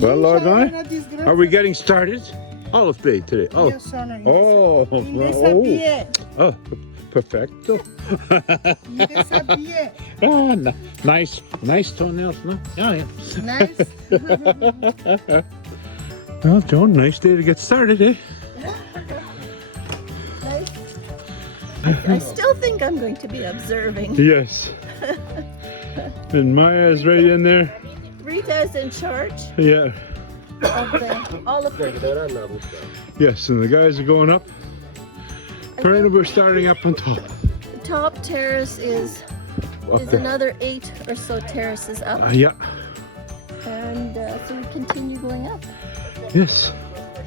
Well, Lord, are we getting started? Olive Bay today. Oh, Yes, Honor. oh, oh, perfecto. Ah, nice toenails, no? Yeah, yeah. Nice. Well, Joan, nice day to get started, eh? Nice. I still think I'm going to be observing. Yes. And Maya's right in there. Rita's in charge Yeah. of the olive picking. Yes, and the guys are going up. Apparently we're starting up on top. The top terrace is There. another 8 or so terraces up. Yeah. And so we continue going up. Yes.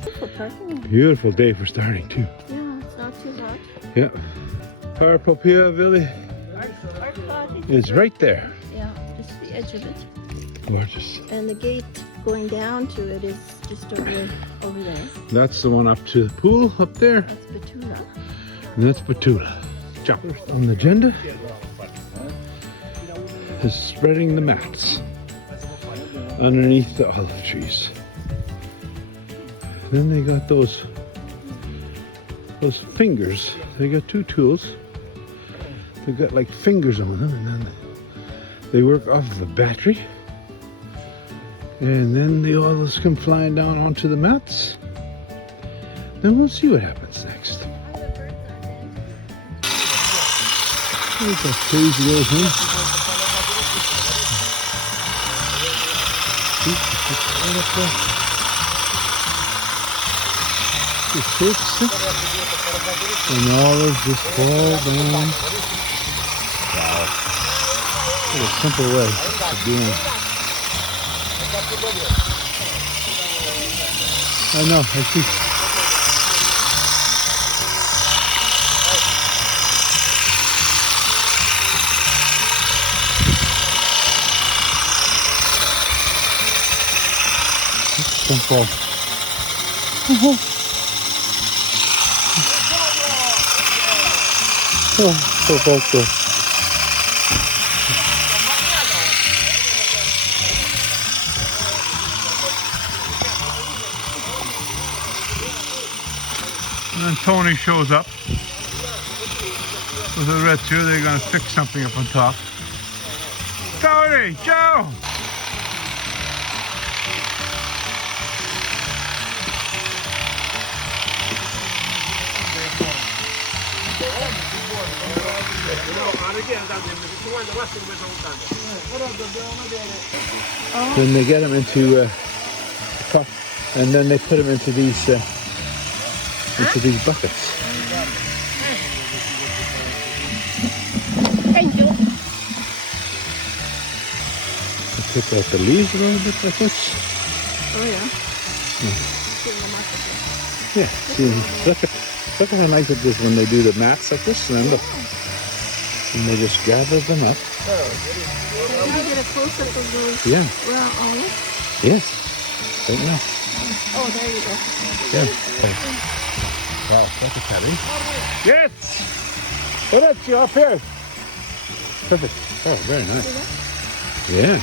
Beautiful parking. Beautiful day for starting too. Yeah, it's not too hot. Yeah. Our Popia Village Our cottage is right there. Yeah, just the edge of it. Gorgeous. And the gate going down to it is just over there. That's the one up to the pool up there. That's Betula. And that's Betula. Choppers on the agenda is spreading the mats underneath the olive trees. Then they got those fingers. They got 2 tools. They've got like fingers on them, and then they work off of a battery. And then the oils come flying down onto the mats. Then we'll see what happens next. Look at that crazy little thing. It shakes it, and olives just fall down. Wow. What a simple way of doing it. I know, I see. Simple. Oh, perfecto. And then Tony shows up with the red too. They're going to fix something up on top. Tony, Joe! Then they get them into a cup, and then they put them into these buckets. Thank you. Pick out the leaves a little bit like this. Oh yeah. Yeah. See, look at how nice it is when they do the mats like this, and then look, and they just gather them up. Did you get a close up of those? Yeah. Well, olives? Yes. Right now. Oh, there you go. Yeah. Okay. Wow, look at that, eh? Yes! What up, you up here? Perfect. Oh, very nice. Yeah.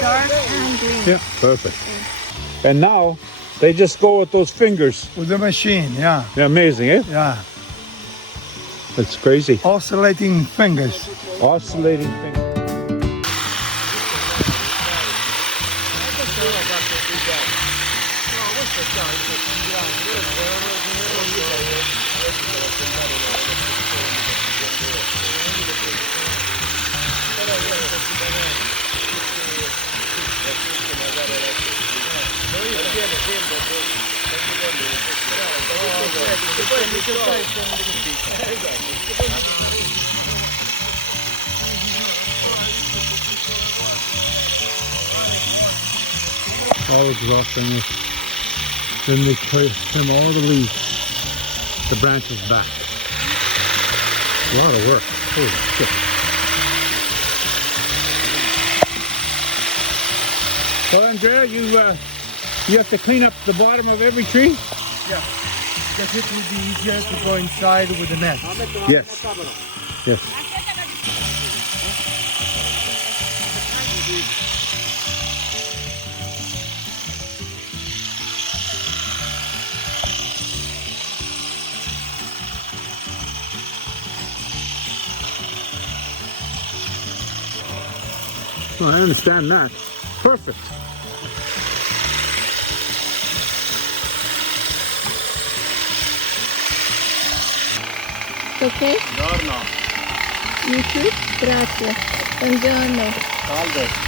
Dark and green. Yeah, perfect. And now, they just go with those fingers. With the machine, yeah. They're amazing, eh? Yeah. That's crazy. Oscillating fingers. Oscillating fingers. All exhausting it. Then they trim all the leaves, the branches back. A lot of work. Holy shit. Well, Andrea, you have to clean up the bottom of every tree? Yeah. Because it will be easier to go inside with the net. Yes. Yes. Oh, I understand that. Perfect. Okay? Buongiorno. You too? Grazie. Buongiorno. Salve.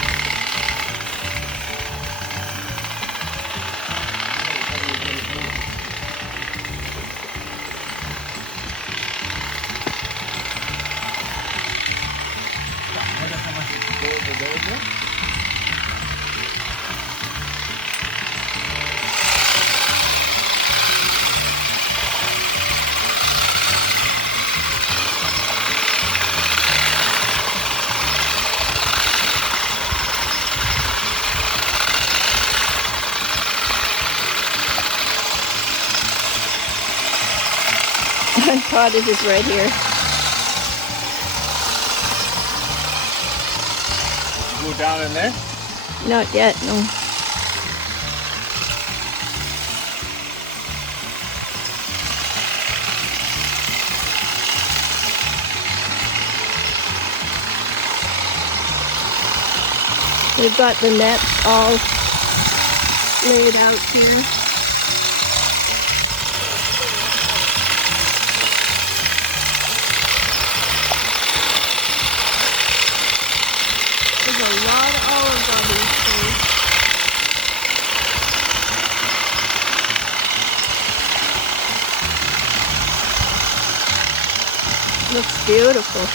My cottage is right here. Go down in there. Not yet, no. They've got the nets all laid out here. There's a lot of olives on these trees. Looks beautiful.